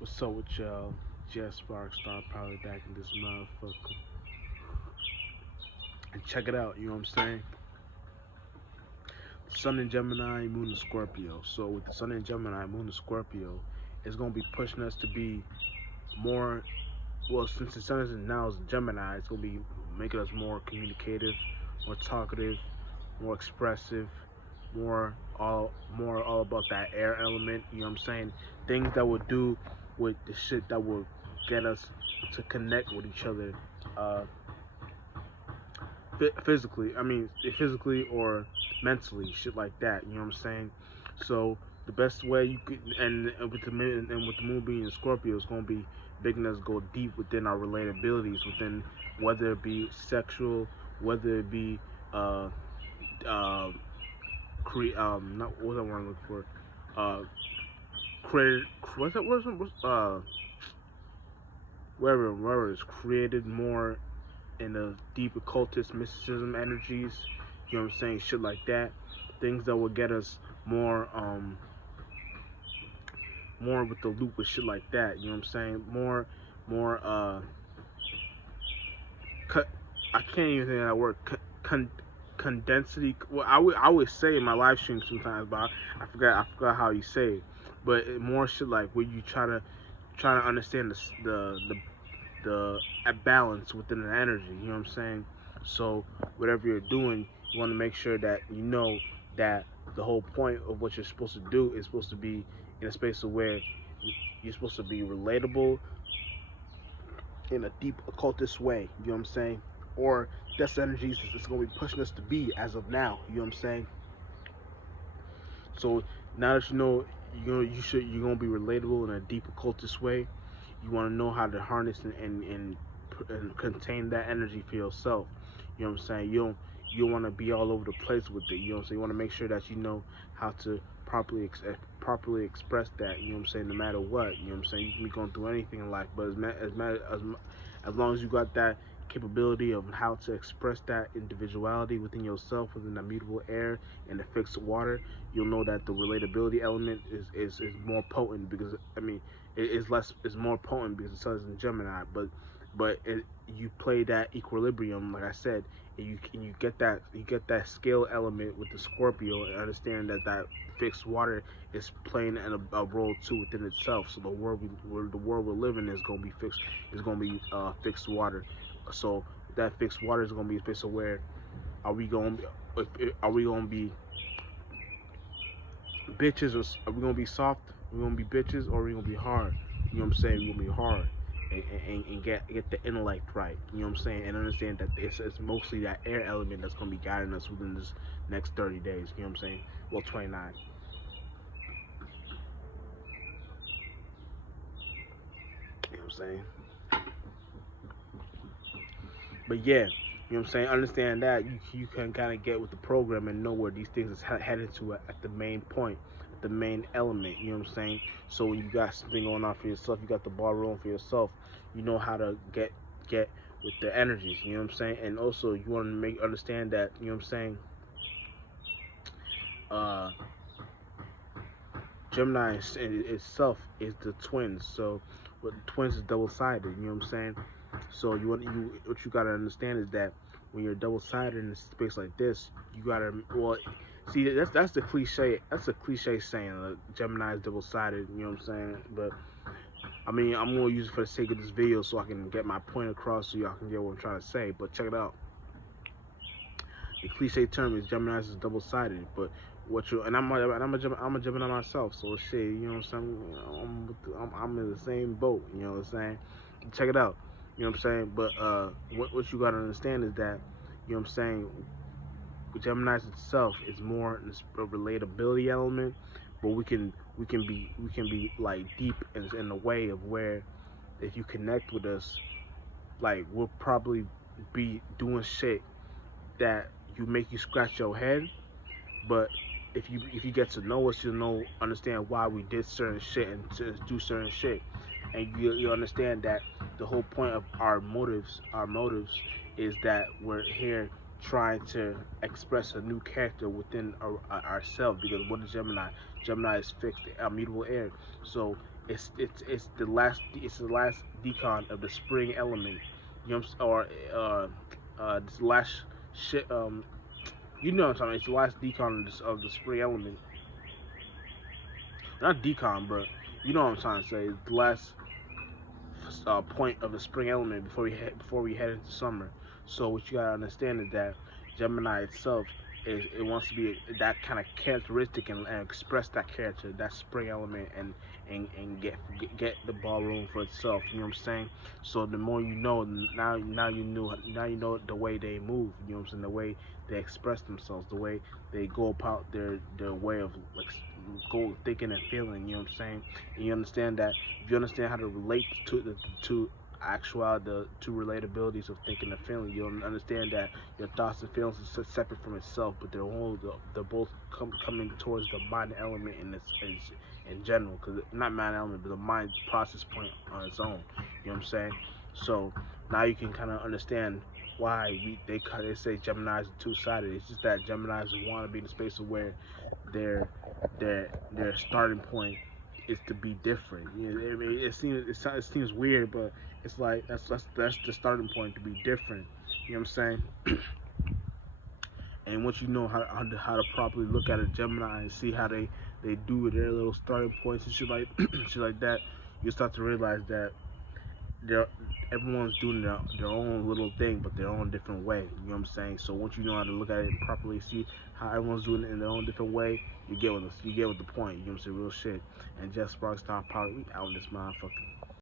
What's up with y'all? Jess Sparkstar probably back in this motherfucker. And check it out, you know what I'm saying? Sun in Gemini, Moon in Scorpio. So with the Sun in Gemini, Moon in Scorpio, it's gonna be pushing us to be more. Well, since the Sun is now is in Gemini, it's gonna be making us more communicative, more talkative, more expressive, more all about that air element. You know what I'm saying? Things that would do with the shit that will get us to connect with each other, uh, physically. I mean, physically or mentally, shit like that. You know what I'm saying? So the best way you could, and with the moon being in Scorpio, it's gonna be making us go deep within our relatabilities, within whether it be sexual, whether it be uh uh not what I want to look for, created what's that what's wherever it's created more in the deep occultist mysticism energies, you know what I'm saying, shit like that, things that will get us more more with the loop with shit like that, you know what I'm saying, more cut. I can't even think of that word. Condensity. Well, I would say in my live stream sometimes, but I forgot how you say it. But more shit like where you try to understand the balance within the energy. You know what I'm saying? So whatever you're doing, you want to make sure that you know that the whole point of what you're supposed to do is supposed to be in a space of where you're supposed to be relatable in a deep occultist way. You know what I'm saying? Or that's the energies it's going to be pushing us to be as of now. You know what I'm saying? So now that you know you're gonna be relatable in a deep occultist way, you want to know how to harness and contain that energy for yourself. You know what I'm saying? You don't want to be all over the place with it. You know what I'm saying? You want to make sure that you know how to properly express that. You know what I'm saying? No matter what. You know what I'm saying? You can be going through anything in life, but as long as you got that capability of how to express that individuality within yourself, within the mutable air and the fixed water, you'll know that the relatability element is more potent because I mean it is less is more potent because the sun is in Gemini, but you play that equilibrium like I said, and you get that scale element with the Scorpio and understand that that fixed water is playing a role too within itself. So the world we're living in is gonna be fixed water. So that fixed water is gonna be fixed. So where are we gonna be? Are we gonna be bitches, or are we gonna be soft? Are we gonna be bitches, or are we gonna be hard? You know what I'm saying? We're gonna be hard and get the intellect right. You know what I'm saying? And understand that it's mostly that air element that's gonna be guiding us within this next 30 days. You know what I'm saying? Well, 29. You know what I'm saying? But yeah, you know what I'm saying? Understand that you can kind of get with the program and know where these things is headed to at the main point, at the main element. You know what I'm saying? So when you got something going on for yourself, you got the ball rolling for yourself. You know how to get with the energies. You know what I'm saying? And also you want to make understand that you know what I'm saying. Uh, Gemini itself is the twins. So, but the twins is double sided. You know what I'm saying? So what you gotta understand is that when you're double sided in a space like this, you gotta well see that's the cliche. That's a cliche saying. Gemini is double sided. You know what I'm saying? But I mean, I'm gonna use it for the sake of this video so I can get my point across, so y'all can get what I'm trying to say. But check it out. The cliche term is Gemini is double sided, but what you and I'm a Gemini myself, so shit, you know what I'm saying? I'm in the same boat, you know what I'm saying? Check it out, you know what I'm saying? But what you gotta understand is that, you know what I'm saying? Gemini itself is more a relatability element, but we can be like deep in the way of where if you connect with us, like we'll probably be doing shit that you make you scratch your head, but if you get to know us, you'll know understand why we did certain shit and to do certain shit, and you understand that the whole point of our motives is that we're here trying to express a new character within ourselves. Because what is Gemini? Gemini is fixed, immutable air. So it's the last decon of the spring element. You know, or this last shit. You know what I'm talking about. It's the last decon of the spring element. Not decon, but you know what I'm trying to say. It's the last point of the spring element before we head into summer. So what you gotta understand is that Gemini itself it wants to be that kind of characteristic and express that character, that spring element, and get the ball rolling for itself. You know what I'm saying? So the more you know, now you know the way they move. You know what I'm saying? The way they express themselves, the way they go about their way of like go thinking and feeling. You know what I'm saying? And you understand that if you understand how to relate to the to the two relatabilities of thinking and feeling, you'll understand that your thoughts and feelings are separate from itself, but they're both coming towards the mind element in general, because not mind element, but the mind process point on its own. You know what I'm saying? So now you can kind of understand why they say Gemini's are two sided. It's just that Gemini's want to be in a space of where their their starting point is to be different. You know, I mean, it seems weird, but it's like that's the starting point to be different. You know what I'm saying? And once you know how to properly look at a Gemini and see how they do their little starting points and shit like shit like that, you start to realize that they're everyone's doing their own little thing, but their own different way. You know what I'm saying? So once you know how to look at it and properly see how everyone's doing it in their own different way, you get with the point. You know what I'm saying? Real shit. And Jeff Sparks, Power, we out in this motherfucker.